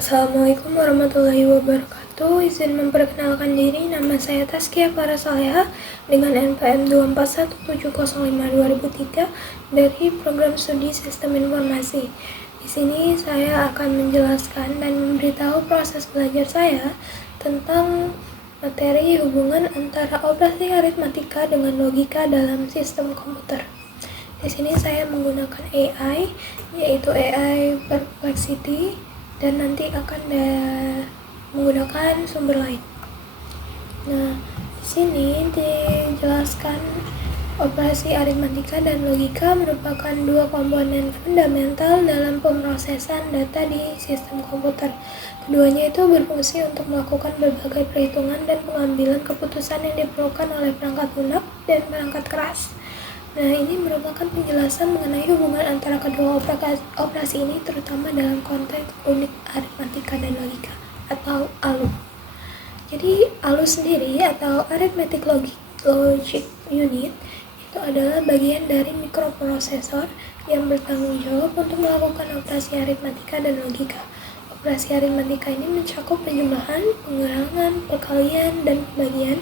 Assalamualaikum warahmatullahi wabarakatuh. Izin memperkenalkan diri, nama saya Taskia Parasaleha dengan NPM 2417052 dari Program Studi Sistem Informasi. Di sini saya akan menjelaskan dan memberitahu proses belajar saya tentang materi hubungan antara operasi aritmatika dengan logika dalam sistem komputer. Di sini saya menggunakan AI, yaitu AI Perplexity, dan nanti akan menggunakan sumber lain. Nah, di sini dijelaskan operasi aritmatika dan logika merupakan dua komponen fundamental dalam pemrosesan data di sistem komputer. Keduanya itu berfungsi untuk melakukan berbagai perhitungan dan pengambilan keputusan yang diperlukan oleh perangkat lunak dan perangkat keras. Nah, ini merupakan penjelasan mengenai hubungan antara kedua operasi ini, terutama dalam konteks unit aritmatika dan logika atau ALU. Jadi ALU sendiri atau Arithmetic Logic Unit itu adalah bagian dari mikroprosesor yang bertanggung jawab untuk melakukan operasi aritmatika dan logika. Operasi aritmatika ini mencakup penjumlahan, pengurangan, perkalian, dan pembagian.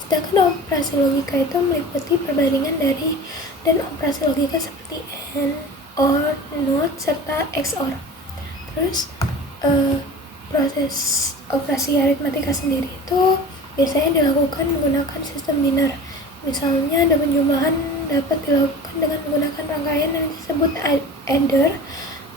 Sedangkan operasi logika itu meliputi perbandingan dari dan operasi logika seperti AND, OR, NOT, serta XOR. Terus proses operasi aritmatika sendiri itu biasanya dilakukan menggunakan sistem biner. Misalnya ada penjumlahan dapat dilakukan dengan menggunakan rangkaian yang disebut adder.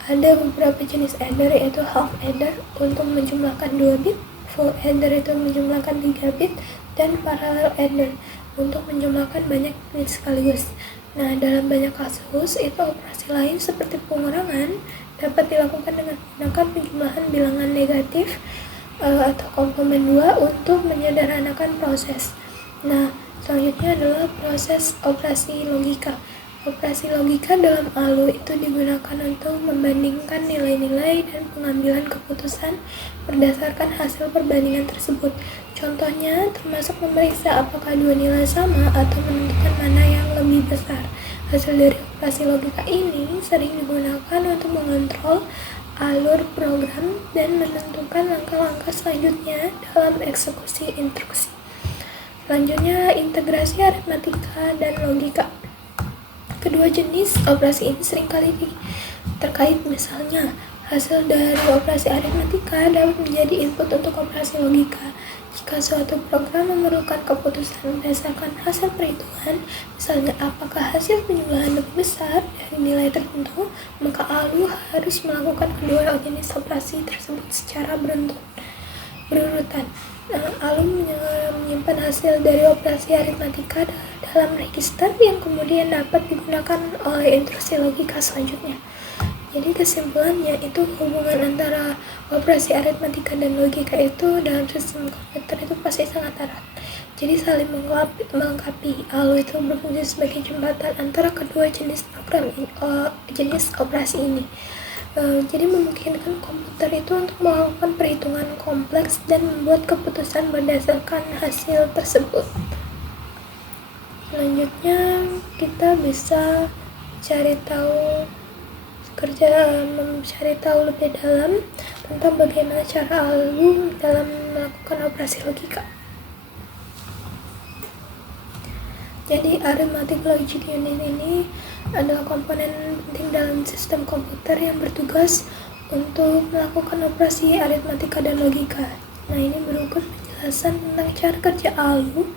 Ada beberapa jenis adder, yaitu half adder untuk menjumlahkan 2 bit, full adder itu menjumlahkan 3 bit, dan parallel adder untuk menjumlahkan banyak bit sekaligus. Nah, dalam banyak kasus itu operasi lain seperti pengurangan dapat dilakukan dengan menggunakan penjumlahan bilangan negatif atau komplement 2 untuk menyederhanakan proses. Nah, selanjutnya adalah proses operasi logika. Operasi logika dalam ALU itu digunakan untuk membandingkan nilai-nilai dan pengambilan keputusan berdasarkan hasil perbandingan tersebut. Contohnya termasuk memeriksa apakah dua nilai sama atau menentukan mana yang lebih besar. Hasil dari operasi logika ini sering digunakan untuk mengontrol alur program dan menentukan langkah-langkah selanjutnya dalam eksekusi instruksi. Selanjutnya, integrasi aritmatika dan logika. Kedua jenis operasi ini seringkali terkait, misalnya hasil dari operasi aritmatika dapat menjadi input untuk operasi logika. Jika suatu program memerlukan keputusan berdasarkan hasil perhitungan, misalnya apakah hasil penjumlahan lebih besar dari nilai tertentu, maka ALU harus melakukan kedua jenis operasi tersebut secara berurutan. ALU menyimpan hasil dari operasi aritmatika dalam register yang kemudian dapat digunakan oleh instruksi logika selanjutnya. Jadi kesimpulannya itu hubungan antara operasi aritmatika dan logika itu dalam sistem komputer itu pasti sangat erat. Jadi saling melengkapi. ALU itu berfungsi sebagai jembatan antara kedua jenis jenis operasi ini. Jadi memungkinkan komputer itu untuk melakukan perhitungan kompleks dan membuat keputusan berdasarkan hasil tersebut. Selanjutnya kita bisa mencari tahu lebih dalam tentang bagaimana cara ALU dalam melakukan operasi logika. Jadi Arithmetic Logic Unit ini adalah komponen penting dalam sistem komputer yang bertugas untuk melakukan operasi aritmatika dan logika. Nah, ini berikut penjelasan tentang cara kerja ALU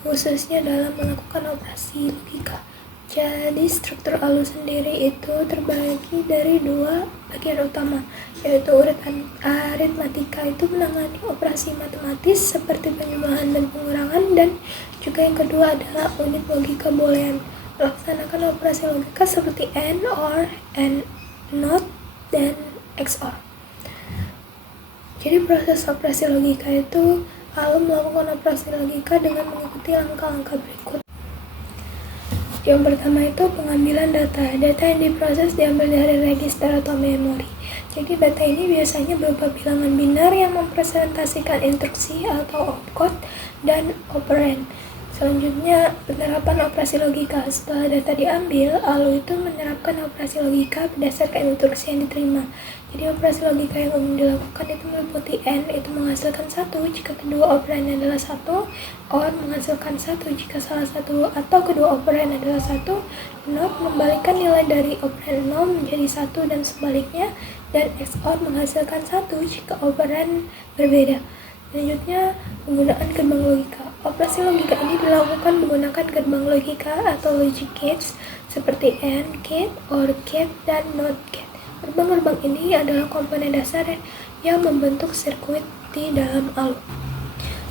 khususnya dalam melakukan operasi logika. Jadi struktur ALU sendiri itu terbagi dari dua bagian utama, yaitu urutan aritmatika itu menangani operasi matematis seperti penjumlahan dan pengurangan, dan juga yang kedua adalah unit logika boolean, melaksanakan operasi logika seperti AND, OR, and NOT, dan XOR. Jadi proses operasi logika itu ALU melakukan operasi logika dengan mengikuti langkah-langkah berikut. Yang pertama itu pengambilan data. Data yang diproses diambil dari register atau memori. Jadi data ini biasanya berupa bilangan biner yang mempresentasikan instruksi atau opcode dan operand. Selanjutnya, penerapan operasi logika. Setelah data diambil, ALU itu menerapkan operasi logika berdasarkan instruksi yang diterima. Jadi operasi logika yang umum dilakukan itu meliputi AND, itu menghasilkan 1 jika kedua operannya adalah 1, OR menghasilkan 1 jika salah satu atau kedua operan adalah 1, NOT membalikan nilai dari operan 0 menjadi 1 dan sebaliknya, dan XOR menghasilkan 1 jika operan berbeda. Selanjutnya, penggunaan gerbang logika. Operasi logika ini dilakukan menggunakan gerbang logika atau logic gates seperti AND gate, OR gate, dan NOT gate. Gerbang-gerbang ini adalah komponen dasar yang membentuk sirkuit di dalam ALU.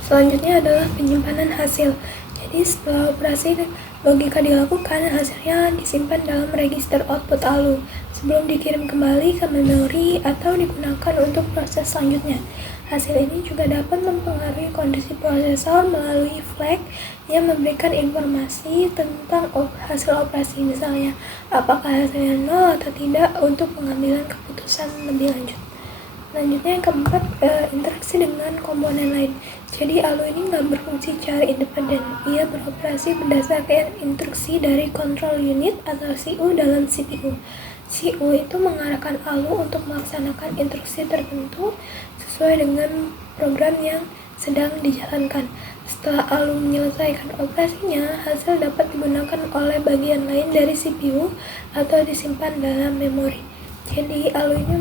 Selanjutnya adalah penyimpanan hasil. Jadi setelah operasi logika dilakukan, hasilnya disimpan dalam register output ALU sebelum dikirim kembali ke memori atau digunakan untuk proses selanjutnya. Hasil ini juga dapat mempengaruhi kondisi prosesor melalui flag yang memberikan informasi tentang hasil operasi, misalnya apakah hasilnya 0 atau tidak untuk pengambilan keputusan lebih lanjut. Selanjutnya yang keempat, interaksi dengan komponen lain. Jadi ALU ini nggak berfungsi secara independen, ia beroperasi berdasarkan instruksi dari control unit atau CU dalam CPU. CU itu mengarahkan ALU untuk melaksanakan instruksi tertentu sesuai dengan program yang sedang dijalankan. Setelah ALU menyelesaikan operasinya, hasil dapat digunakan oleh bagian lain dari CPU atau disimpan dalam memori. Jadi ALU ini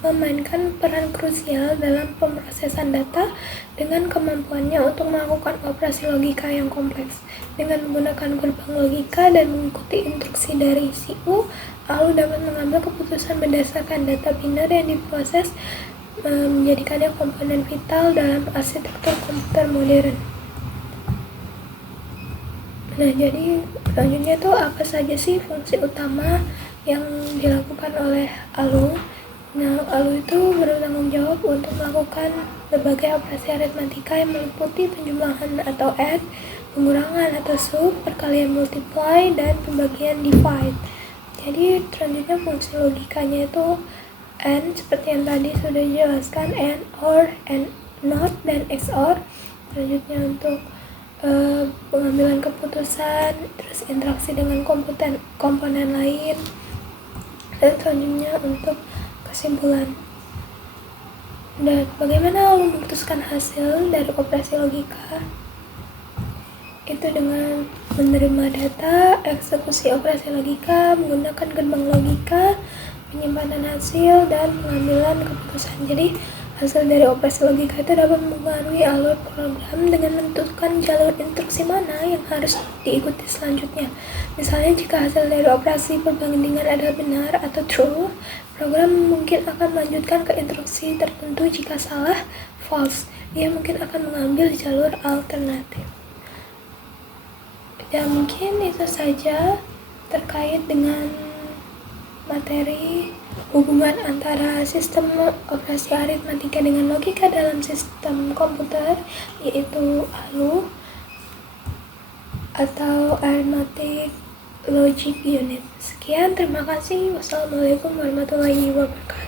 memainkan peran krusial dalam pemrosesan data dengan kemampuannya untuk melakukan operasi logika yang kompleks. Dengan menggunakan gerbang logika dan mengikuti instruksi dari CU, ALU dapat mengambil keputusan berdasarkan data biner yang diproses, menjadikannya komponen vital dalam arsitektur komputer modern. Nah, jadi selanjutnya tuh apa saja sih fungsi utama yang dilakukan oleh ALU? Nah, ALU itu bertanggung jawab untuk melakukan berbagai operasi aritmatika yang meliputi penjumlahan atau add, pengurangan atau sub, perkalian multiply, dan pembagian divide. Jadi selanjutnya fungsi logikanya itu AND seperti yang tadi sudah dijelaskan, AND, OR, AND, NOT, dan XOR. Selanjutnya untuk pengambilan keputusan, terus interaksi dengan komponen lain, dan selanjutnya untuk kesimpulan. Dan bagaimana ALU memutuskan hasil dari operasi logika? Itu dengan menerima data, eksekusi operasi logika, menggunakan gerbang logika, penyimpanan hasil, dan pengambilan keputusan. Jadi hasil dari operasi logika itu dapat mempengaruhi alur program dengan menentukan jalur instruksi mana yang harus diikuti selanjutnya. Misalnya jika hasil dari operasi perbandingan adalah benar atau true, program mungkin akan melanjutkan ke instruksi tertentu. Jika salah, false, ia mungkin akan mengambil jalur alternatif. Ya mungkin itu saja terkait dengan materi hubungan antara sistem operasi aritmatika dengan logika dalam sistem komputer, yaitu ALU atau Arithmetic Logic Unit. Sekian, terima kasih. Wassalamualaikum warahmatullahi wabarakatuh.